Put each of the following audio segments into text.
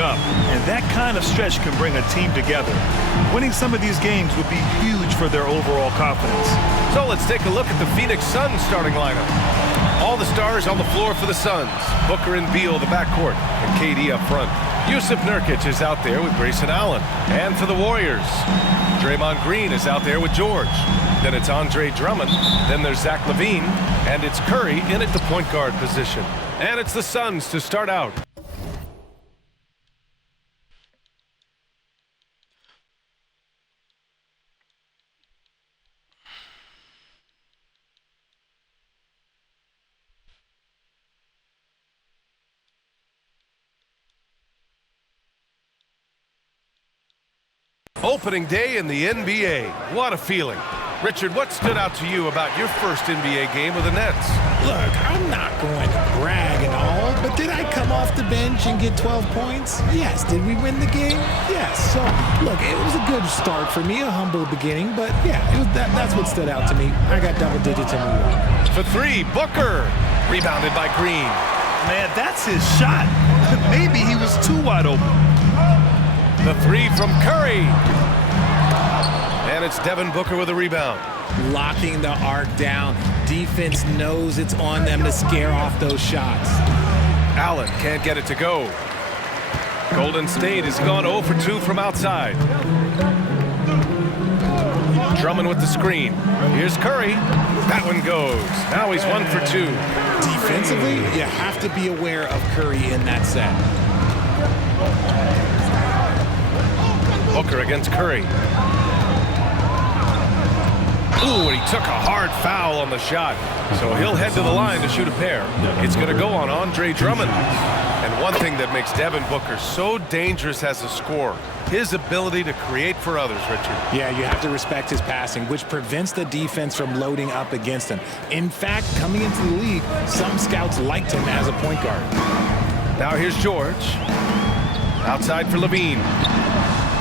moving up, and that kind of stretch can bring a team together. Winning some of these games would be huge for their overall confidence. So let's take a look at the Phoenix Suns starting lineup. All the stars on the floor for the Suns. Booker and Beal, the backcourt, and KD up front. Yusuf Nurkic is out there with Grayson Allen. And for the Warriors, Draymond Green is out there with George. Then it's Andre Drummond. Then there's Zach LaVine. And it's Curry in at the point guard position. And it's the Suns to start out. Opening day in the NBA. What a feeling. Richard, what stood out to you about your first NBA game with the Nets? Look, I'm not going to brag and all, but did I come off the bench and get 12 points? Yes. Did we win the game? Yes. So, look, it was a good start for me, a humble beginning, but yeah, that's what stood out to me. I got double digits and we won. For three, Booker. Rebounded by Green. Man, that's his shot. Maybe he was too wide open. The three from Curry. And it's Devin Booker with a rebound. Locking the arc down. Defense knows it's on them to scare off those shots. Allen can't get it to go. Golden State has gone 0 for 2 from outside. Drummond with the screen. Here's Curry. That one goes. Now he's 1 for 2. Defensively, you have to be aware of Curry in that set. Booker against Curry. Ooh, and he took a hard foul on the shot. So he'll head to the line to shoot a pair. It's going to go on Andre Drummond. And one thing that makes Devin Booker so dangerous as a scorer, his ability to create for others, Richard. Yeah, you have to respect his passing, which prevents the defense from loading up against him. In fact, coming into the league, some scouts liked him as a point guard. Now here's George. Outside for LaVine.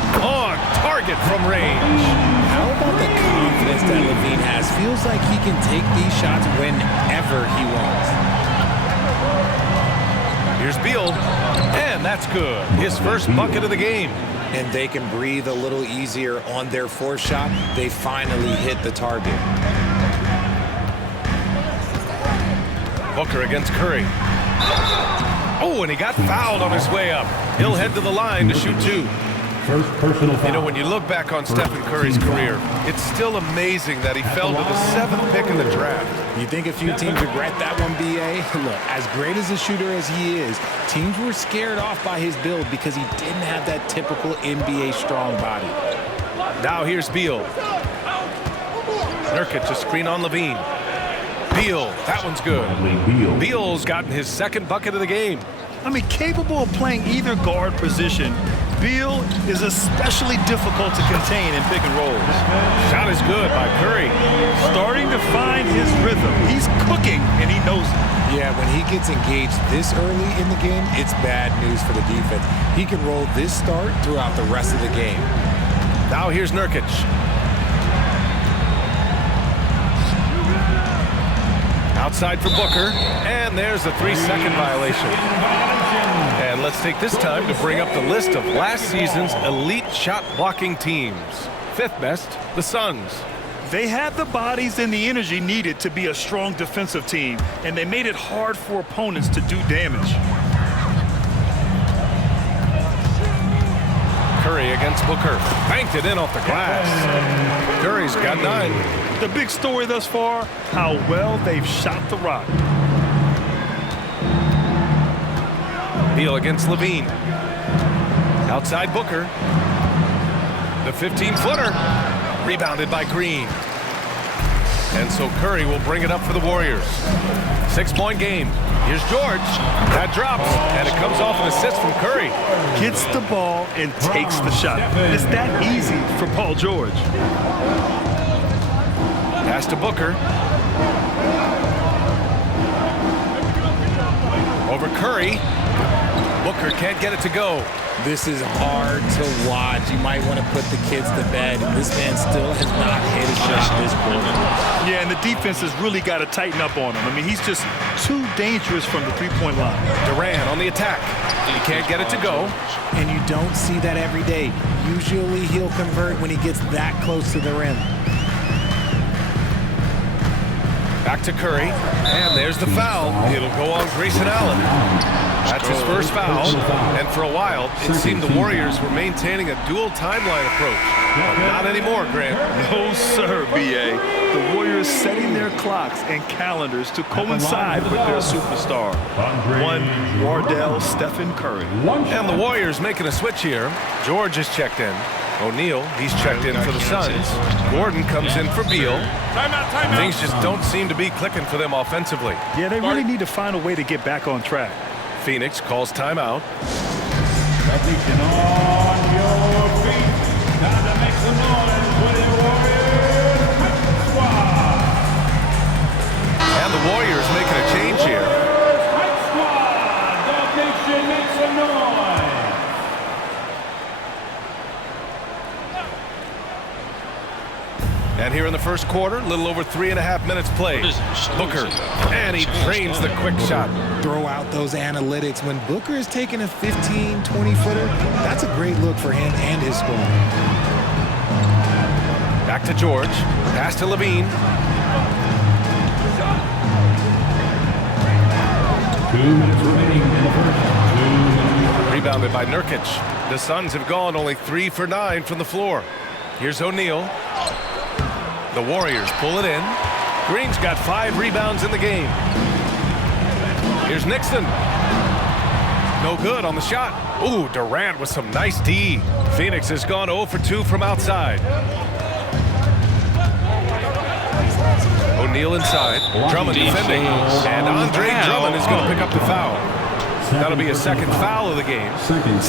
On target from range. How about the confidence that LaVine has? Feels like he can take these shots whenever he wants. Here's Beal. And that's good. His first bucket of the game. And they can breathe a little easier on their fourth shot. They finally hit the target. Booker against Curry. Oh, and he got fouled on his way up. He'll head to the line to shoot 2. First personal foul. You know, when you look back on Stephen Curry's career, it's still amazing that he fell to the 7th pick in the draft. You think a few teams regret that one, B.A.? Look, as great as a shooter as he is, teams were scared off by his build because he didn't have that typical NBA strong body. Now here's Beal. Nurkic, a screen on LaVine. Beal, that one's good. Beal's gotten his second bucket of the game. I mean, capable of playing either guard position, Beal is especially difficult to contain in pick and rolls. Shot is good by Curry. Starting to find his rhythm. He's cooking, and he knows it. Yeah, when he gets engaged this early in the game, it's bad news for the defense. He can roll this start throughout the rest of the game. Now here's Nurkic. Outside for Booker, and there's a 3-second violation. And let's take this time to bring up the list of last season's elite shot blocking teams. 5th best, the Suns. They had the bodies and the energy needed to be a strong defensive team, and they made it hard for opponents to do damage. Curry against Booker. Banked it in off the glass. Curry's got 9. The big story thus far, how well they've shot the rock. Beal against LaVine. Outside Booker. The 15-footer. Rebounded by Green. And so Curry will bring it up for the Warriors. 6-point game. Here's George. That drops, and it comes off an assist from Curry. Gets the ball and takes the shot. It's that easy for Paul George. Pass to Booker. Over Curry. Booker can't get it to go. This is hard to watch. You might want to put the kids to bed. This man still has not hit a shot this quarter. Yeah, and the defense has really got to tighten up on him. I mean, he's just too dangerous from the three-point line. Durant on the attack. He can't get it to go. And you don't see that every day. Usually he'll convert when he gets that close to the rim. Back to Curry. And there's the foul. It'll go on Grayson Allen. That's his first foul. And for a while, it seemed the Warriors were maintaining a dual timeline approach. But not anymore, Grant. No, sir, B.A. The Warriors setting their clocks and calendars to coincide with their superstar. One, Wardell Stephen Curry. And the Warriors making a switch here. George is checked in. O'Neal, he's checked in for the Suns. Gordon comes in for Beal. Things just don't seem to be clicking for them offensively. Yeah, they really need to find a way to get back on track. Phoenix calls timeout. Attention on your feet. Time to make some noise for the Warriors Squad. And the Warriors making a change here. Squad. Attention, make some noise. And here in the first quarter, a little over 3.5 minutes played. Booker, and he drains the quick shot. Throw out those analytics. When Booker is taking a 15, 20-footer, that's a great look for him and his squad. Back to George. Pass to Levine. 2 minutes remaining in the first. 2 minutes. Rebounded by Nurkic. The Suns have gone only 3 for 9 from the floor. Here's O'Neal. The Warriors pull it in. Green's got 5 rebounds in the game. Here's Nixon. No good on the shot. Ooh, Durant with some nice D. Phoenix has gone 0 for 2 from outside. O'Neal inside. Drummond defending. And Andre Drummond is going to pick up the foul. That'll be a second foul of the game.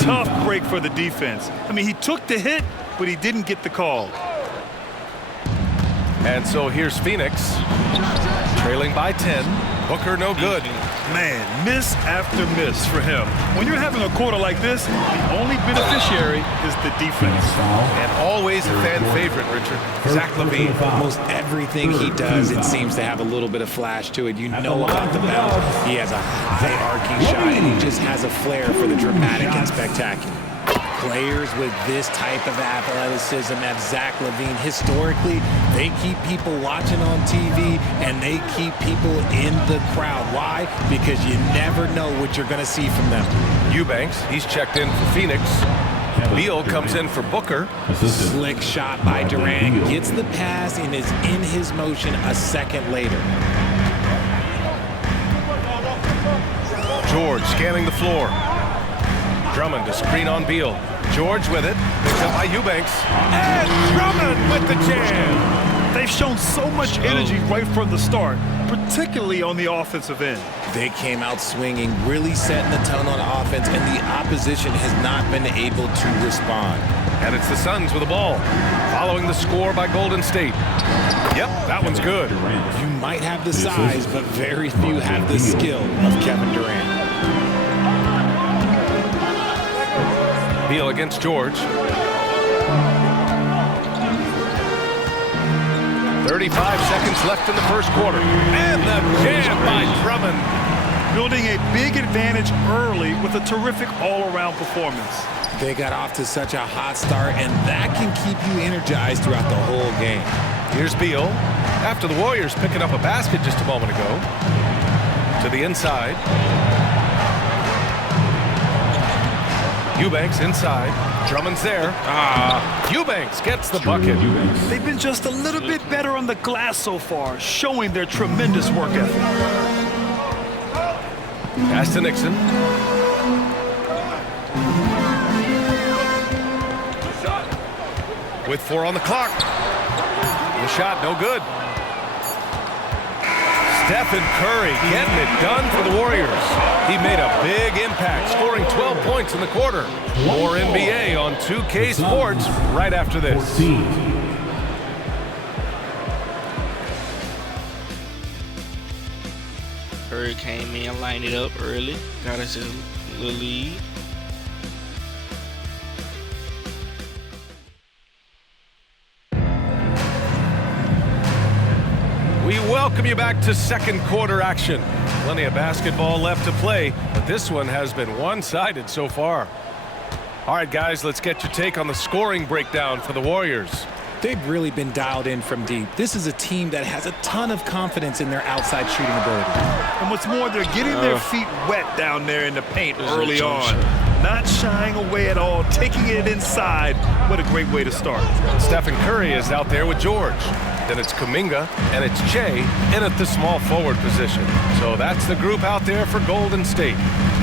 Tough break for the defense. I mean, he took the hit, but he didn't get the call. And so here's Phoenix, trailing by 10. Booker no good. Man, miss after miss for him. When you're having a quarter like this, the only beneficiary is the defense. And always a fan favorite, Richard. Zach LaVine. Most everything he does, it seems to have a little bit of flash to it. You know about the belt. He has a high arcing shot, and he just has a flair for the dramatic and spectacular. Players with this type of athleticism at Zach LaVine, historically, they keep people watching on TV and they keep people in the crowd. Why? Because you never know what you're going to see from them. Eubanks, he's checked in for Phoenix. Beal comes in for Booker. Slick shot by Durant, gets the pass and is in his motion a second later. George scanning the floor. Drummond to screen on Beal. George with it. Picked up by Eubanks. And Drummond with the jam. They've shown so much energy right from the start, particularly on the offensive end. They came out swinging, really setting the tone on offense, and the opposition has not been able to respond. And it's the Suns with the ball, following the score by Golden State. Yep, that one's good. You might have the size, but very few have the skill of Kevin Durant. Beal against George. 35 seconds left in the first quarter. And the jam by Drummond. Building a big advantage early with a terrific all-around performance. They got off to such a hot start, and that can keep you energized throughout the whole game. Here's Beal. After the Warriors picking up a basket just a moment ago. To the inside. Eubanks inside. Drummond's there. Eubanks gets the bucket. They've been just a little bit better on the glass so far, showing their tremendous work ethic. Pass to Nixon. With 4 on the clock. The shot no good. Stephen Curry getting it done for the Warriors. He made a big impact, scoring 12 points in the quarter. More NBA on 2K Sports right after this. Curry came in, lined it up early, got us his the lead. We welcome you back to second quarter action. Plenty of basketball left to play, but this one has been one-sided so far. All right, guys, let's get your take on the scoring breakdown for the Warriors. They've really been dialed in from deep. This is a team that has a ton of confidence in their outside shooting ability. And what's more, they're getting their feet wet down there in the paint early on. Not shying away at all, taking it inside. What a great way to start. Stephen Curry is out there with George. Then it's Kuminga and it's Che in at the small forward position. So that's the group out there for Golden State.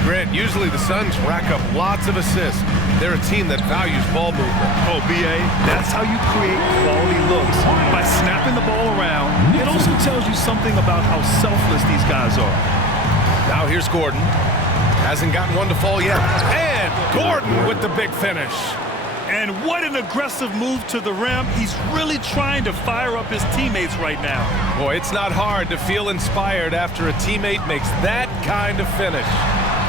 Grant, usually the Suns rack up lots of assists. They're a team that values ball movement. Oh, B.A., that's how you create quality looks. By snapping the ball around, it also tells you something about how selfless these guys are. Now here's Gordon. Hasn't gotten one to fall yet. And Gordon with the big finish. And what an aggressive move to the rim. He's really trying to fire up his teammates right now. Boy, it's not hard to feel inspired after a teammate makes that kind of finish.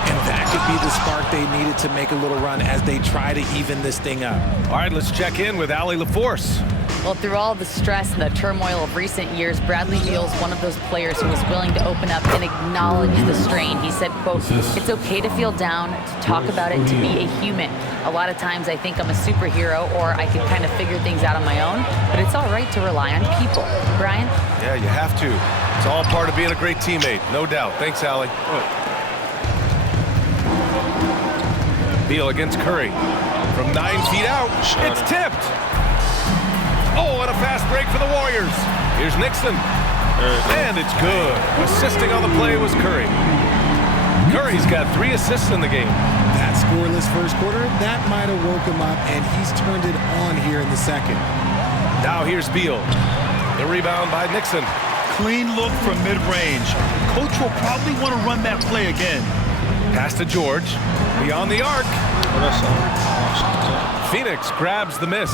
And that could be the spark they needed to make a little run as they try to even this thing up. All right, let's check in with Allie LaForce. Well, through all the stress and the turmoil of recent years, Bradley Beal's one of those players who was willing to open up and acknowledge the strain. He said, quote, "It's okay to feel down, to talk about it, to be a human. A lot of times I think I'm a superhero or I can kind of figure things out on my own, but it's all right to rely on people." Brian? Yeah, you have to. It's all part of being a great teammate, no doubt. Thanks, Allie. Beal against Curry. From 9 feet out, it's tipped. Oh, and a fast break for the Warriors. Here's Nixon. And it's good. Assisting on the play was Curry. Curry's got 3 assists in the game. That scoreless first quarter, that might have woke him up, and he's turned it on here in the second. Now here's Beal. The rebound by Nixon. Clean look from mid-range. Coach will probably want to run that play again. Pass to George. Beyond the arc. Phoenix grabs the miss.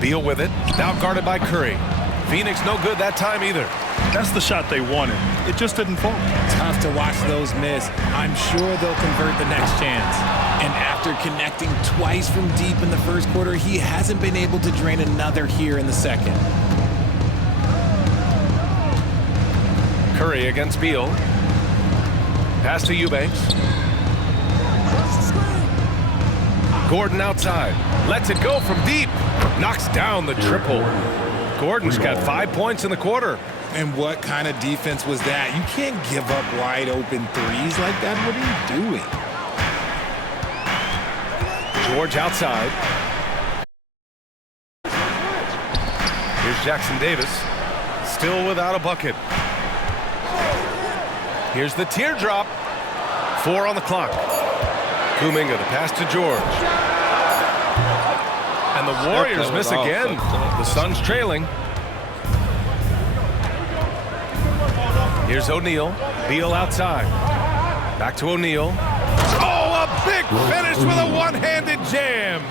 Beal with it. Now guarded by Curry. Phoenix no good that time either. That's the shot they wanted. It just didn't fall. Tough to watch those miss. I'm sure they'll convert the next chance. And after connecting twice from deep in the first quarter, he hasn't been able to drain another here in the second. Curry against Beal. Pass to Eubanks. Gordon outside. Lets it go from deep. Knocks down the triple. Gordon's got 5 points in the quarter. And what kind of defense was that? You can't give up wide open threes like that. What are you doing? George outside. Here's Jackson Davis. Still without a bucket. Here's the teardrop. 4 on the clock. Kuminga, the pass to George. And the Warriors miss again. The Suns trailing. Here's O'Neal. Beal outside. Back to O'Neal. Oh, a big finish with a one-handed jam.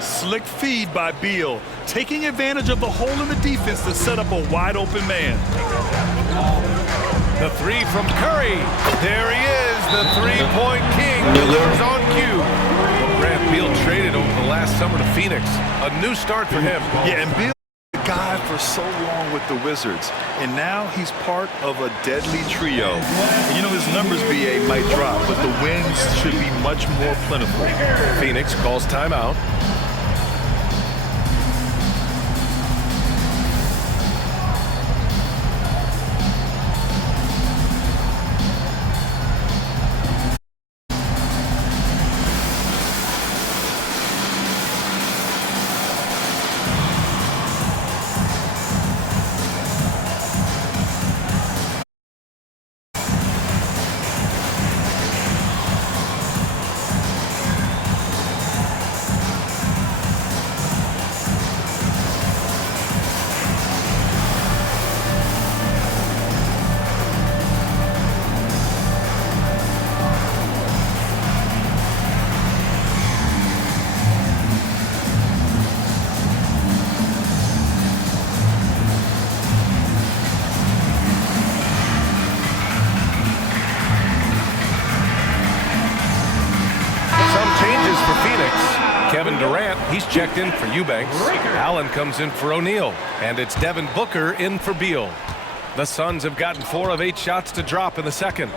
Slick feed by Beal, taking advantage of the hole in the defense to set up a wide-open man. The 3 from Curry. There he is, the three-point king. Delivers on cue. Grant Beal traded over the last summer to Phoenix. A new start for him. Yeah, and Beal the guy for so long with the Wizards, and now he's part of a deadly trio. And you know his numbers, BA, might drop, but the wins should be much more plentiful. Phoenix calls timeout. Phoenix. Kevin Durant, he's checked in for Eubanks. Allen comes in for O'Neal. And it's Devin Booker in for Beal. The Suns have gotten 4 of 8 shots to drop in the second.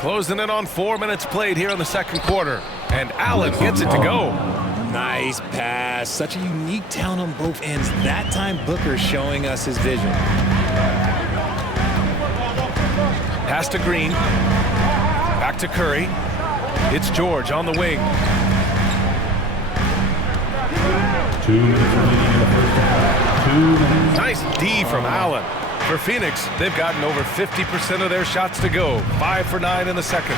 Closing in on 4 minutes played here in the second quarter. And Allen gets it to go. Nice pass. Such a unique talent on both ends. That time Booker showing us his vision. Pass to Green. Back to Curry. It's George on the wing. 2 minutes remaining in the first half. 2 minutes. Nice D from Allen. For Phoenix, they've gotten over 50% of their shots to go. 5 for 9 in the second.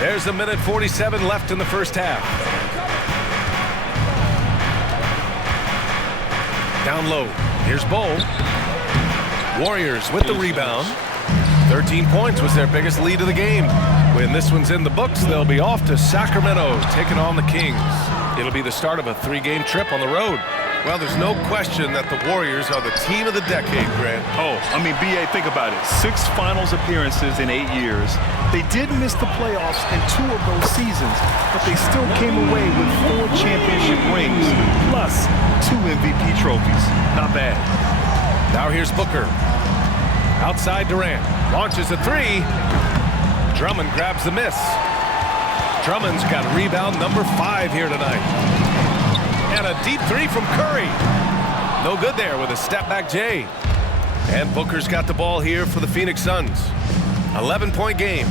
There's a minute 47 left in the first half. Down low. Here's Bull. Warriors with the rebound. 13 points was their biggest lead of the game. When this one's in the books, they'll be off to Sacramento, taking on the Kings. It'll be the start of a 3-game trip on the road. Well, there's no question that the Warriors are the team of the decade, Grant. Oh, I mean, B.A., think about it. 6 finals appearances in 8 years. They did miss the playoffs in 2 of those seasons, but they still came away with 4 championship rings, plus 2 MVP trophies. Not bad. Now here's Booker. Outside Durant. Launches a 3. Drummond grabs the miss. Drummond's got rebound number 5 here tonight. And a deep 3 from Curry. No good there with a step-back J. And Booker's got the ball here for the Phoenix Suns. 11-point game.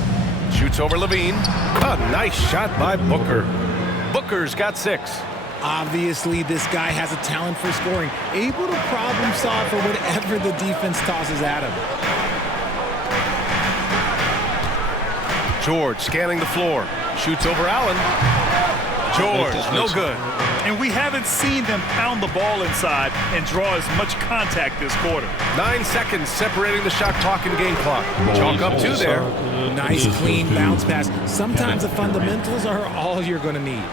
Shoots over Levine. A nice shot by Booker. Booker's got 6. Obviously, this guy has a talent for scoring, able to problem solve for whatever the defense tosses at him. George scanning the floor. Shoots over Allen. George, no good. And we haven't seen them pound the ball inside and draw as much contact this quarter. 9 seconds separating the shot clock and game clock. Chalk up 2 there. Nice, clean bounce pass. Sometimes the fundamentals are all you're going to need.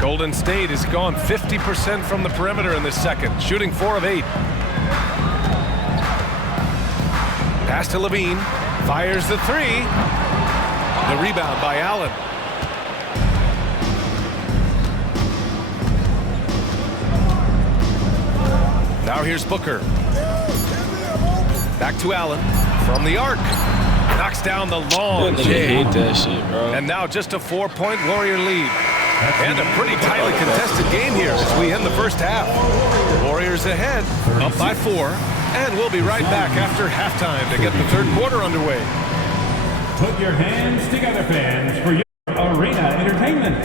Golden State has gone 50% from the perimeter in this second, shooting 4 of 8. Pass to Levine. Fires the 3. The rebound by Allen. Now here's Booker. Back to Allen. From the arc. Knocks down the long J. Hate that shit, bro. And now just a 4-point Warrior lead. And a pretty tightly contested game here as we end the first half. Warriors ahead, up by 4. And we'll be right back after halftime to get the third quarter underway. Put your hands together, fans, for your arena entertainment.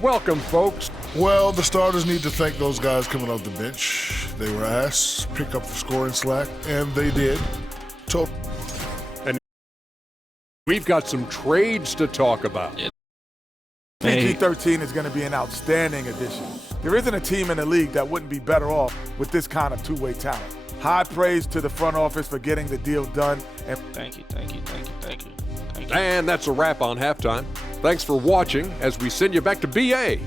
Welcome, folks. Well, the starters need to thank those guys coming off the bench. They were asked to pick up the scoring slack, and they did. And we've got some trades to talk about. PG-13 is going to be an outstanding addition. There isn't a team in the league that wouldn't be better off with this kind of two-way talent. High praise to the front office for getting the deal done. And Thank you. And that's a wrap on halftime. Thanks for watching as we send you back to BA.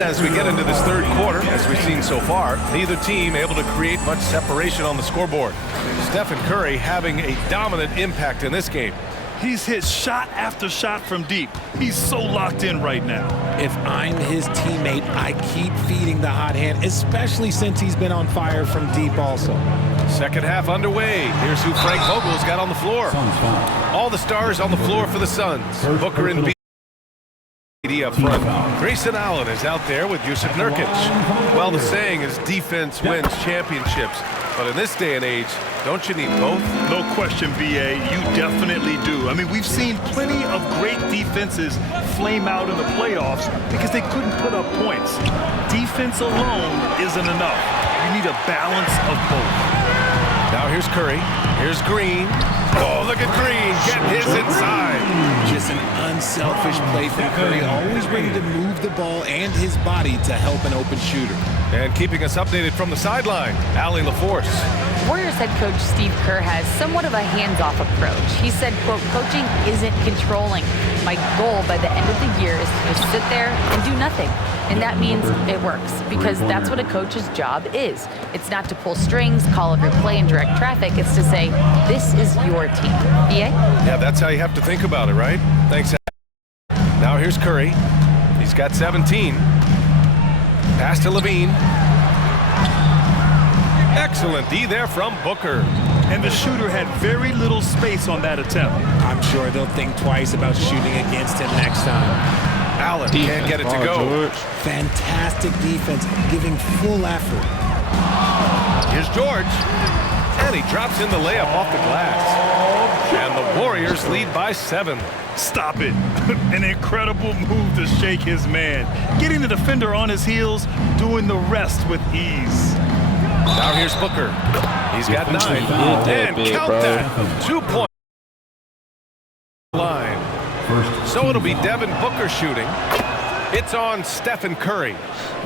As we get into this third quarter, as we've seen so far, neither team able to create much separation on the scoreboard. Stephen Curry having a dominant impact in this game. He's hit shot after shot from deep. He's so locked in right now. If I'm his teammate, I keep feeding the hot hand, especially since he's been on fire from deep also. Second half underway. Here's who Frank Vogel's got on the floor. All the stars on the floor for the Suns. Booker and KD up front. Grayson Allen is out there with Jusuf Nurkic. Well, the saying is defense wins championships. But in this day and age, don't you need both? No question, B.A., you definitely do. I mean, we've seen plenty of great defenses flame out in the playoffs because they couldn't put up points. Defense alone isn't enough. You need a balance of both. Now here's Curry. Here's Green. Oh, look at Green. Get his inside. Just an unselfish play from Curry, always ready to move the ball and his body to help an open shooter. And keeping us updated from the sideline, Allie LaForce. Warriors head coach Steve Kerr has somewhat of a hands-off approach. He said, quote, coaching isn't controlling. My goal by the end of the year is to just sit there and do nothing. And that means it works, because that's what a coach's job is. It's not to pull strings, call every play, and direct traffic. It's to say, this is your team. BA? Yeah, that's how you have to think about it, right? Thanks. Now here's Curry. He's got 17. Pass to Levine. Excellent D there from Booker. And the shooter had very little space on that attempt. I'm sure they'll think twice about shooting against him next time. Allen can't get it to go. Fantastic defense, giving full effort. Here's George. And he drops in the layup off the glass. And the Warriors lead by 7. Stop it. An incredible move to shake his man. Getting the defender on his heels, doing the rest with ease. Now here's Booker. He's got 9. And count that. 2 point line. So it'll be Devin Booker shooting. It's on Stephen Curry.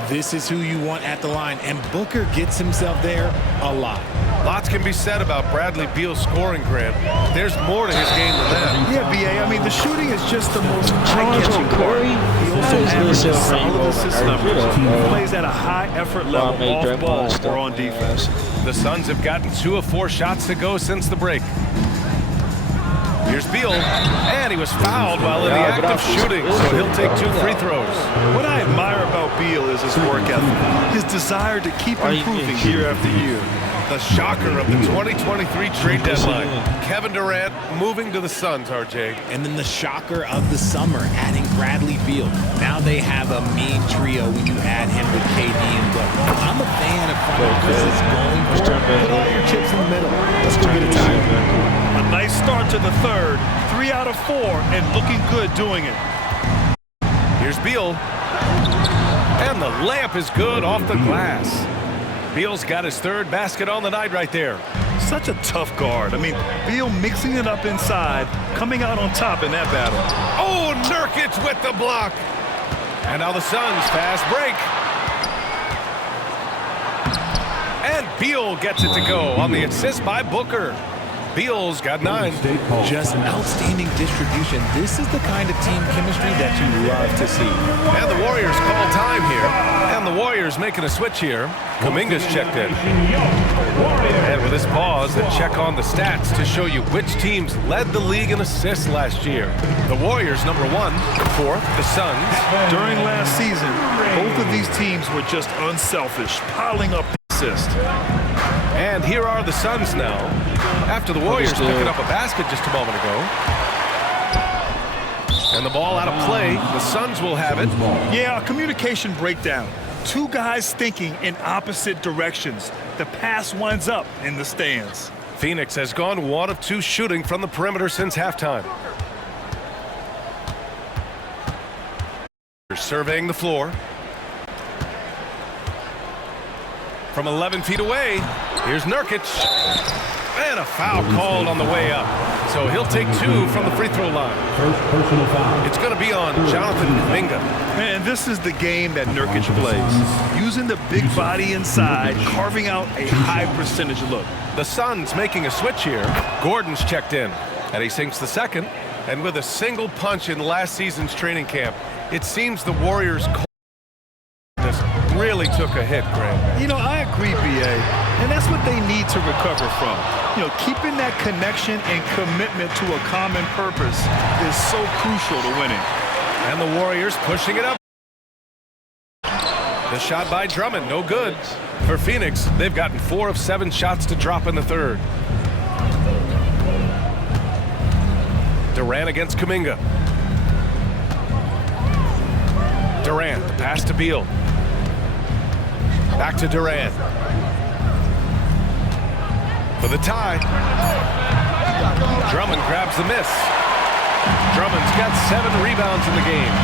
This is who you want at the line, and Booker gets himself there a lot. Lots can be said about Bradley Beal's scoring, Grant. There's more to his game than that. Yeah, BA, I mean, the shooting is just the most eye-catching part. He also averages solid assist numbers. He plays at a high-effort level off ball or on defense. The Suns have gotten 2 of 4 shots to go since the break. Here's Beal, and he was fouled while in the act of shooting, so he'll take 2 free throws. What I admire about Beal is his work ethic, his desire to keep improving year after year. The shocker of the 2023 trade deadline, Kevin Durant moving to the Suns, RJ. And then the shocker of the summer, adding Bradley Beal. Now they have a mean trio when you add him with KD and Book. I'm a fan of front offices going for it. Put all your chips in the middle. Let's go get a tie. A nice start to the third. 3 out of 4, and looking good doing it. Here's Beal. And the layup is good off the glass. Beal's got his 3rd basket on the night right there. Such a tough guard. I mean, Beal mixing it up inside, coming out on top in that battle. Oh, Nurkic with the block. And now the Suns fast break. And Beal gets it to go on the assist by Booker. Beal's got 9. Just outstanding distribution. This is the kind of team chemistry that you love to see. And the Warriors call time here. And the Warriors making a switch here. Kuminga's checked in. And with this pause, a check on the stats to show you which teams led the league in assists last year. The Warriors, number 1. 4th, the Suns. During last season, both of these teams were just unselfish, piling up the assist. And here are the Suns now, after the Warriors picking up a basket just a moment ago. And the ball out of play. The Suns will have it. Yeah, a communication breakdown. 2 guys thinking in opposite directions. The pass winds up in the stands. Phoenix has gone 1 of 2 shooting from the perimeter since halftime. They're surveying the floor. From 11 feet away, here's Nurkic. And a foul called on the way up. So he'll take 2 from the free throw line. First personal foul. It's going to be on Jonathan Kuminga. Man, this is the game that Nurkic plays. Using the big body inside, carving out a high percentage look. The Suns making a switch here. Gordon's checked in, and he sinks the 2nd. And with a single punch in last season's training camp, it seems the Warriors really took a hit, Grant. You know, I agree, BA, and that's what they need to recover from. You know, keeping that connection and commitment to a common purpose is so crucial to winning. And the Warriors pushing it up. The shot by Drummond, no good. For Phoenix, they've gotten 4 of 7 shots to drop in the 3rd. Durant against Kuminga. Durant, the pass to Beal. Back to Durant. For the tie. Drummond grabs the miss. Drummond's got 7 rebounds in the game.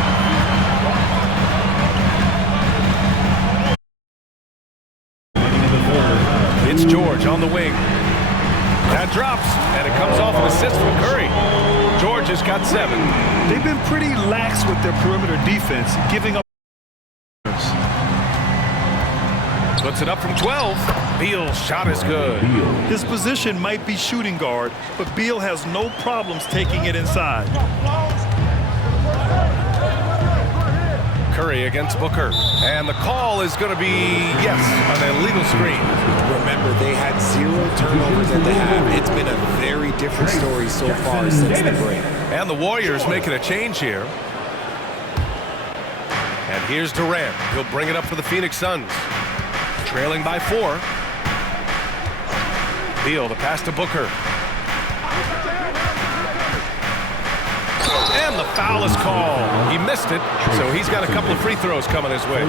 It's George on the wing. That drops, and it comes off an assist from Curry. George just got 7. They've been pretty lax with their perimeter defense, giving up. Puts it up from 12. Beal's shot is good. His position might be shooting guard, but Beal has no problems taking it inside. Curry against Booker. And the call is going to be, yes, an illegal screen. Remember, they had 0 turnovers at the half. It's been a very different story so far since the break. And the Warriors making a change here. And here's Durant. He'll bring it up for the Phoenix Suns. Trailing by 4. Beal, the pass to Booker. And the foul is called. He missed it, so he's got a couple of free throws coming his way.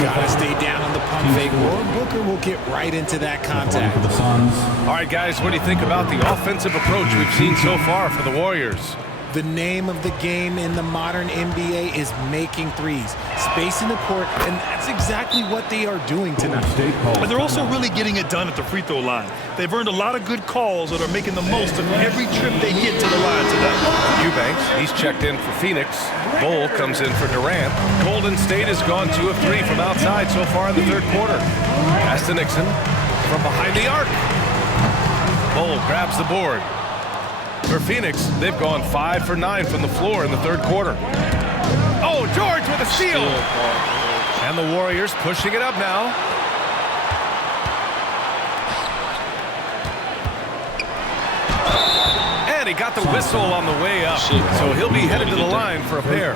Gotta stay down on the pump fake, or Booker will get right into that contact. All right, guys, what do you think about the offensive approach we've seen so far for the Warriors? The name of the game in the modern NBA is making threes, spacing the court, and that's exactly what they are doing tonight. But they're also really getting it done at the free throw line. They've earned a lot of good calls that are making the most of every trip they get to the line tonight. Eubanks, he's checked in for Phoenix. Bull comes in for Durant. Golden State has gone 2 of 3 from outside so far in the third quarter. Pass to Nixon from behind the arc. Bull grabs the board. For Phoenix, they've gone 5 for 9 from the floor in the third quarter. Oh, George with a steal! And the Warriors pushing it up now. And he got the whistle on the way up. So he'll be headed to the line for a pair.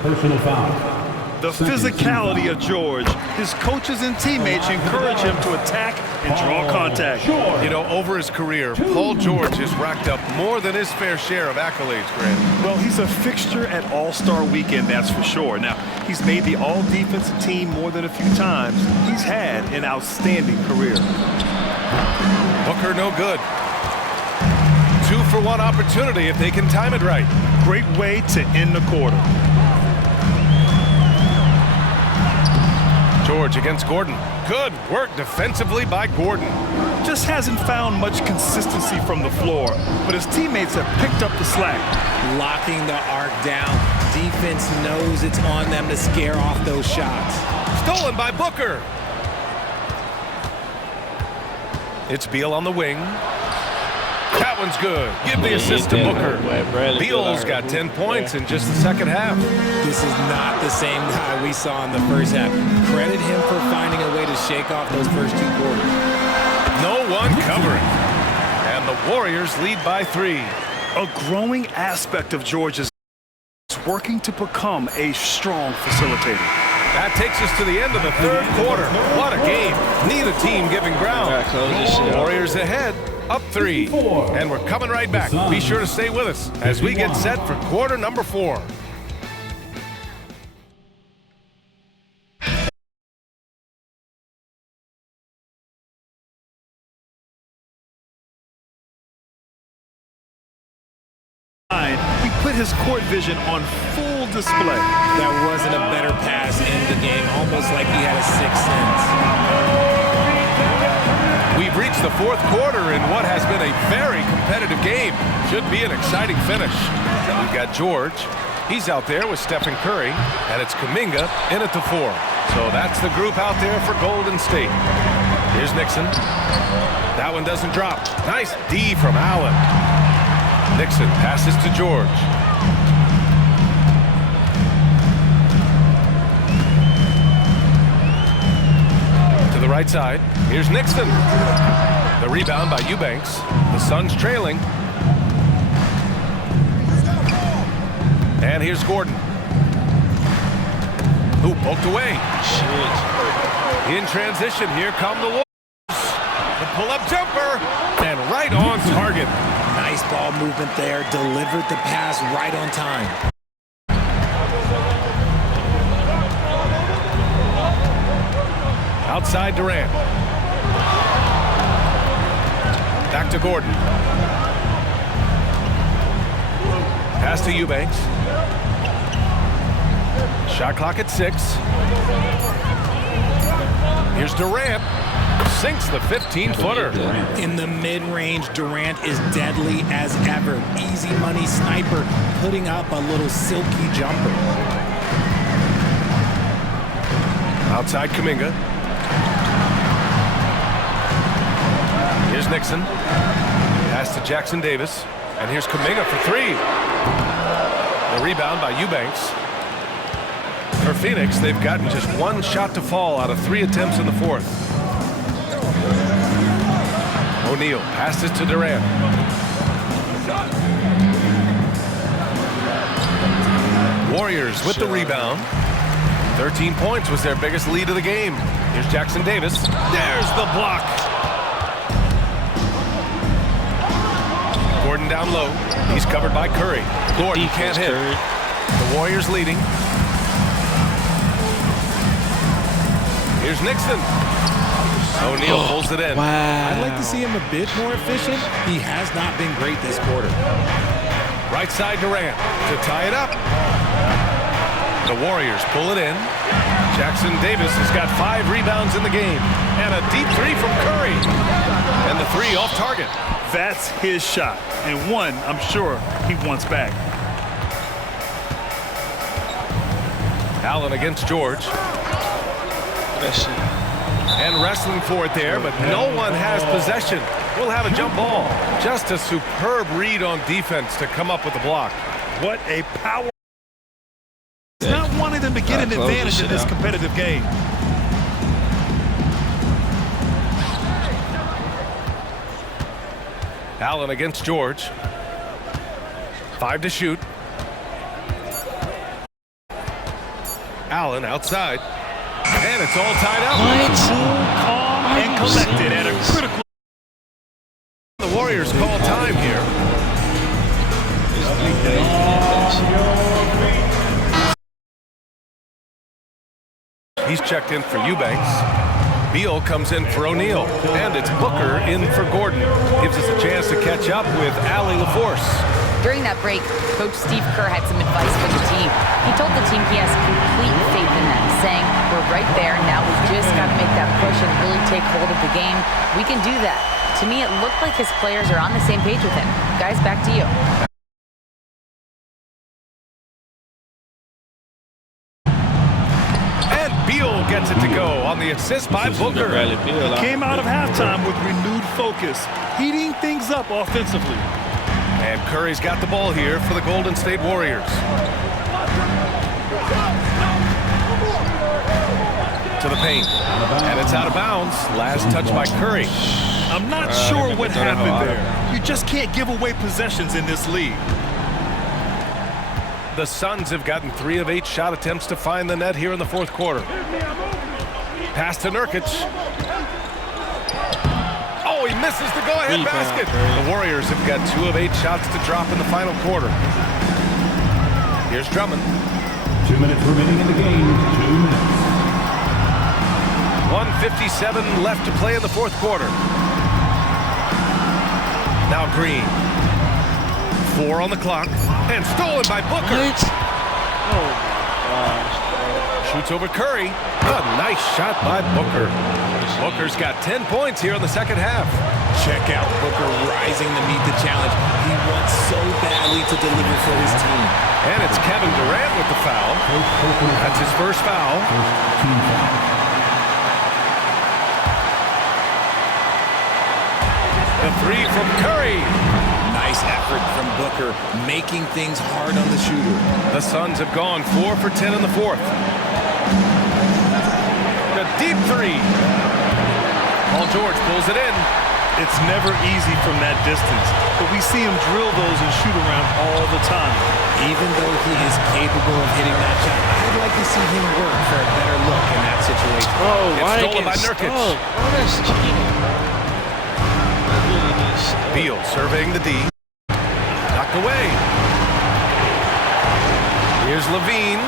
The physicality of George. His coaches and teammates encourage him to attack and draw contact. You know, over his career, Paul George has racked up more than his fair share of accolades, Grant. Well, he's a fixture at All-Star Weekend, that's for sure. Now, he's made the All-Defensive team more than a few times. He's had an outstanding career. Booker no good. 2-for-1 opportunity if they can time it right. Great way to end the quarter. George against Gordon. Good work defensively by Gordon. Just hasn't found much consistency from the floor, but his teammates have picked up the slack. Locking the arc down. Defense knows it's on them to scare off those shots. Stolen by Booker. It's Beal on the wing. That one's good. Give the assist to Booker. Beal's got 10 points in just the second half. This is not the same guy we saw in the first half. Credit him for finding a way to shake off those first 2 quarters. No one covering. And the Warriors lead by 3. A growing aspect of George's is working to become a strong facilitator. That takes us to the end of the third quarter. What a game. Neither team giving ground. Warriors ahead. Up 3, and we're coming right back. Be sure to stay with us as we get set for quarter number 4. He put his court vision on full display. That wasn't a better pass in the game, almost like he had a sixth sense. We've reached the fourth quarter in what has been a very competitive game. Should be an exciting finish. We've got George. He's out there with Stephen Curry, and it's Kuminga in at the 4. So that's the group out there for Golden State. Here's Nixon. That one doesn't drop. Nice D from Allen. Nixon passes to George. To the right side. Here's Nixon. The rebound by Eubanks. The Suns trailing. And here's Gordon. Who poked away. In transition, here come the Warriors. The pull-up jumper. And right on target. Nice ball movement there. Delivered the pass right on time. Outside Durant. Back to Gordon. Pass to Eubanks. Shot clock at 6. Here's Durant. Sinks the 15-footer. In the mid-range, Durant is deadly as ever. Easy money sniper, putting up a little silky jumper. Outside Kuminga. Here's Nixon. Pass to Jackson Davis. And here's Kuminga for three. The rebound by Eubanks. For Phoenix, they've gotten just one shot to fall out of 3 attempts in the fourth. O'Neal passes to Durant. Warriors with the rebound. 13 points was their biggest lead of the game. Here's Jackson Davis. There's the block. Gordon down low. He's covered by Curry. Gordon can't hit. The Warriors leading. Here's Nixon. O'Neal pulls it in. I'd like to see him a bit more efficient. He has not been great this quarter. Right side Durant to tie it up. The Warriors pull it in. Jackson Davis has got 5 rebounds in the game. And a deep three from Curry. And the three off target. That's his shot, and one I'm sure he wants back. Allen against George. And wrestling for it there, but no one has possession. We'll have a jump ball. Just a superb read on defense to come up with the block. What a power. It's not wanting them to get an advantage in this competitive game. Allen against George. 5 to shoot. Allen outside. And it's all tied up. Calm and collected at a critical. The Warriors call time here. He's checked in for Eubanks. Beal comes in for O'Neal. And it's Booker in for Gordon. Gives us a chance to catch up with Allie LaForce. During that break, Coach Steve Kerr had some advice for the team. He told the team he has complete faith in them, saying, we're right there, now we just got to make that push and really take hold of the game. We can do that. To me, it looked like his players are on the same page with him. Guys, back to you. And Beal gets it to go on the assist by Booker. He came out of halftime with renewed focus, heating things up offensively. And Curry's got the ball here for the Golden State Warriors. To the paint. And it's out of bounds. Last touch by Curry. I'm not sure what happened there. You just can't give away possessions in this league. The Suns have gotten 3 of 8 shot attempts to find the net here in the fourth quarter. Pass to Nurkic. Oh, he misses the go-ahead basket. The Warriors have got 2 of 8 shots to drop in the final quarter. Here's Drummond. 2 minutes remaining in the game. 2 minutes. 1:57 left to play in the fourth quarter. Now Green. 4 on the clock. And stolen by Booker. Shoots over Curry. A nice shot by Booker. Booker's got 10 points here in the second half. Check out Booker rising to meet the challenge. He wants so badly to deliver for his team. And it's Kevin Durant with the foul. That's his first foul. Team foul. The 3 from Curry. Nice effort from Booker, making things hard on the shooter. The Suns have gone 4 for 10 in the fourth. The deep 3. Paul George pulls it in. It's never easy from that distance, but we see him drill those and shoot around all the time. Even though he is capable of hitting that shot, I'd like to see him work for a better look in that situation. It's stolen by Nurkic. Beal surveying the D. Knocked away. Here's Levine.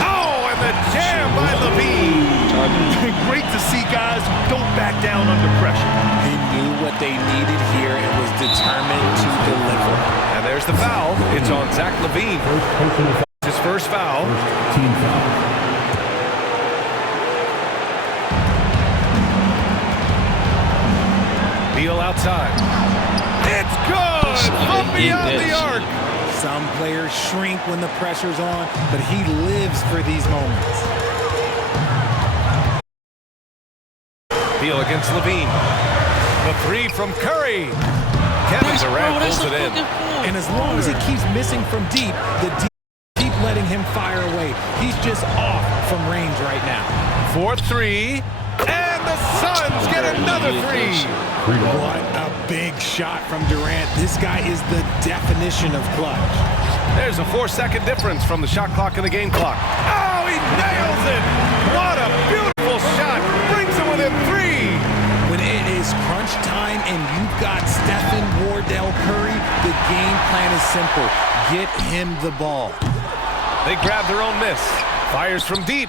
Oh, and the jam by Levine. Great to see guys who don't back down under pressure. He knew what they needed here and was determined to deliver. And there's the foul. It's on Zach Levine. His first foul. Team foul. Beal outside. It's good! Up beyond the arc! Some players shrink when the pressure's on, but he lives for these moments. Beal against Levine. The three from Curry. Kevin Durant pulls it in. And as long as he keeps missing from deep, the deep keep letting him fire away. He's just off from range right now. 4-3. And the Suns get another three. What a big shot from Durant. This guy is the definition of clutch. There's a 4-second difference from the shot clock and the game clock. Oh, he nails it! What a beautiful shot! Brings it within three. When it is crunch time and you've got Stephen Wardell Curry, the game plan is simple. Get him the ball. They grab their own miss. Fires from deep.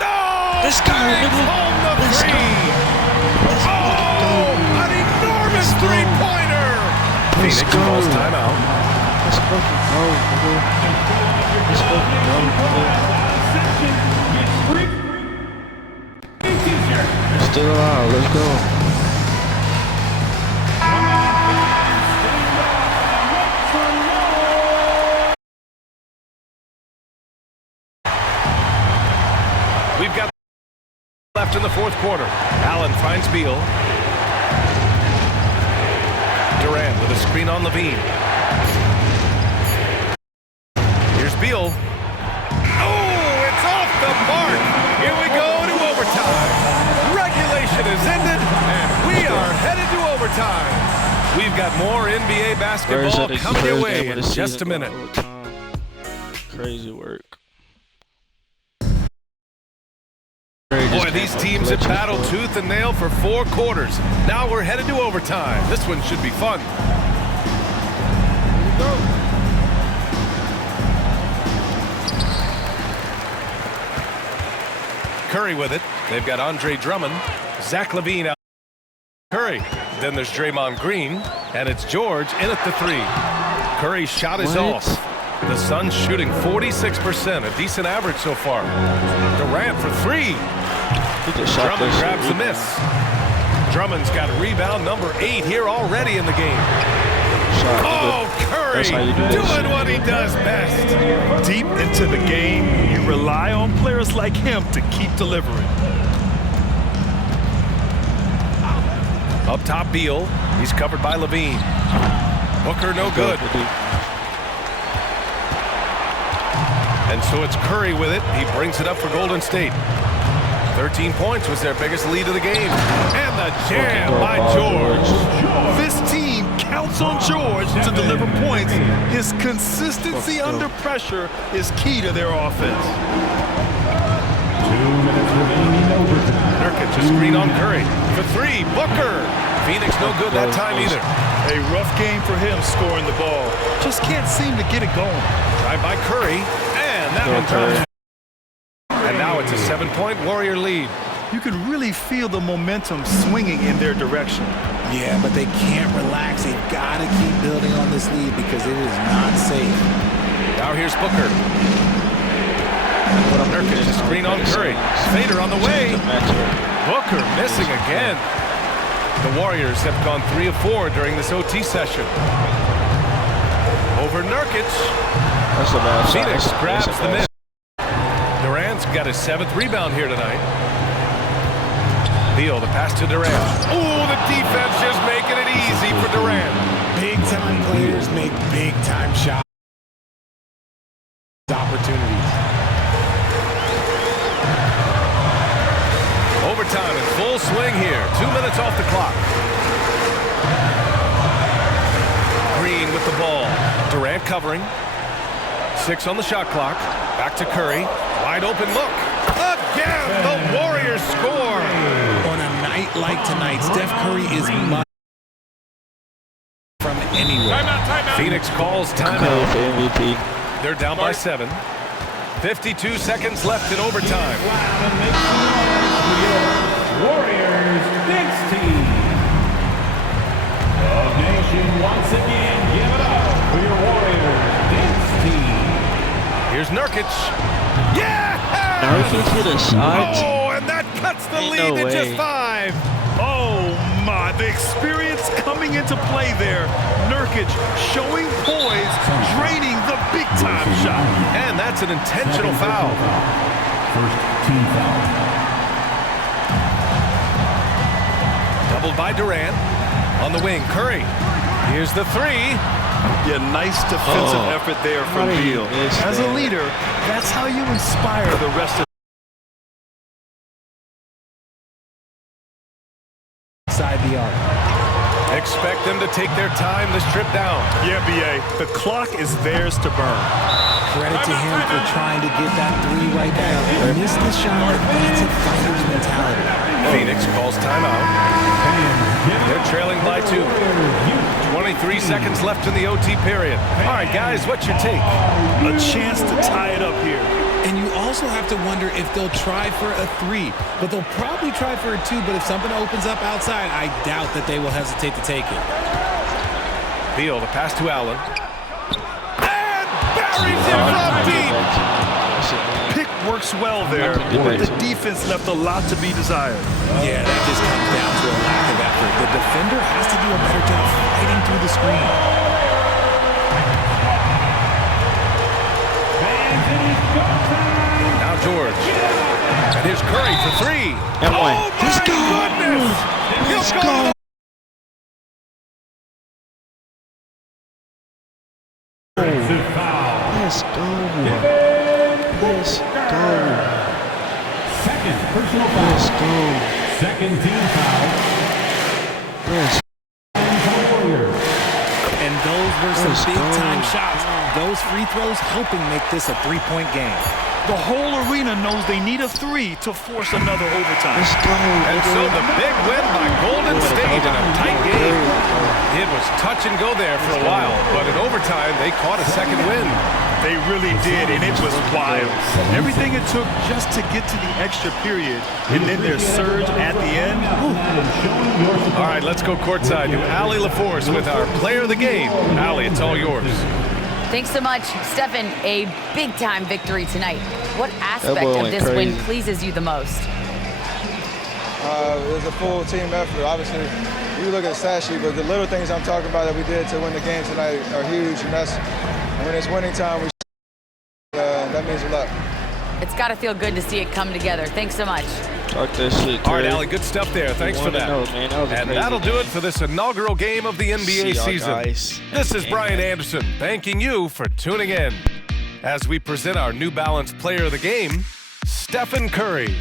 Oh! Let's go, nigga. Home the Let's three. go. Oh! An enormous three-pointer. Phoenix calls timeout. Let's fucking go, nigga. Let's fucking go, nigga. Still alive. Let's go. We've got left in the fourth quarter. Allen finds Beal. Durant with a screen on Levine. Here's Beal. Oh, it's off the mark. Here we go to overtime. Regulation is ended, and we are headed to overtime. We've got more NBA basketball coming your way in just a minute. Crazy work. Boy, these teams have battled tooth and nail for 4 quarters. Now we're headed to overtime. This one should be fun. Here we go. Curry with it. They've got Andre Drummond. Zach LaVine out. Curry. Then there's Draymond Green. And it's George in at the three. Curry's shot is off. The Suns shooting 46%, a decent average so far. Durant for three. Drummond grabs the miss. Drummond's got rebound number 8 here already in the game. Oh, Curry doing what he does best. Deep into the game, you rely on players like him to keep delivering. Up top, Beal. He's covered by Levine. Booker no good. And so it's Curry with it. He brings it up for Golden State. 13 points was their biggest lead of the game. And the jam by George. This team counts on George to deliver points. His consistency under pressure is key to their offense. 2 minutes remaining in overtime. Nurkic a screen on Curry. For three, Booker. Phoenix no good that time either. A rough game for him scoring the ball. Just can't seem to get it going. Drive by Curry. And that one turns. And now it's a 7-point Warrior lead. You can really feel the momentum swinging in their direction. Yeah, but they can't relax. They've got to keep building on this lead because it is not safe. Now here's Booker. Nurkic a screen on Curry. Fader on the way. Booker missing again. The Warriors have gone 3 of 4 during this OT session. Over Nurkic. Phoenix grabs the miss. Durant's got his 7th rebound here tonight. Beal, the pass to Durant. Oh, the defense just making it easy for Durant. Big-time players make big-time shots. Opportunities. Overtime in full swing here. 2 minutes off the clock. Green with the ball. Durant covering. 6 on the shot clock. Back to Curry. Wide open look. Again, the Warriors score. On a night like tonight, Steph Curry is much from anywhere. Timeout. Phoenix calls timeout. MVP. They're down by 7. 52 seconds left in overtime. Warriors Knicks team. The nation once again give it up for your Warriors Knicks team. Here's Nurkic. Yeah! Nurkic hit a shot. Oh, and that cuts the lead to just 5. Oh, come on, the experience coming into play there. Nurkic showing poise, draining the big-time shot. And that's an intentional foul. First team foul. Doubled by Durant. On the wing, Curry. Here's the three. Yeah, nice defensive effort there from Beal. As a leader, that's how you inspire the rest of Inside the arc. Expect them to take their time this trip down. Yeah, B.A., the clock is theirs to burn. Credit to him for trying to get that three right now. He missed the shot, but that's a fighter's mentality. Phoenix calls timeout. They're trailing by 2. 23 seconds left in the OT period. All right, guys, what's your take? A chance to tie it up here. And you also have to wonder if they'll try for a 3, but they'll probably try for a 2, but if something opens up outside, I doubt that they will hesitate to take it. Beal, the pass to Allen. And buries it from deep. Pick works well there, but the defense left a lot to be desired. Yeah, that just comes down to a lack of effort. The defender has to do a better job fighting through the screen. Now George. And here's Curry for 3. And one. Oh, my goodness. Let's go. Let's go. Let's go. Second personal foul. Let's go. Second team foul. Let's Warriors. And those were some Let's big-time go. shots. Those free throws helping make this a 3-point game. The whole arena knows they need a 3 to force another overtime. Let's go. And so the big win by Golden State in a tight game. It was touch and go there for a while, but in overtime, they caught a second win. They really did, and it was wild. Everything it took just to get to the extra period, and then their surge at the end. All right, let's go courtside to Allie LaForce with our player of the game. Allie, it's all yours. Thanks so much, Stephen. A big-time victory tonight. What aspect boy of went this win crazy. pleases you the most? It was a full team effort. Obviously, we look at the stat sheet, but the little things I'm talking about that we did to win the game tonight are huge, and that's when it's winning time. That means a lot. It's got to feel good to see it come together. Thanks so much. Talk that shit, All right, Curry. Allie, good stuff there. Thanks for that. Man. That was a And crazy that'll do game. it for this inaugural game of the NBA See y'all season. guys. This is Brian Anderson thanking you for tuning in as we present our New Balance player of the game, Stephen Curry.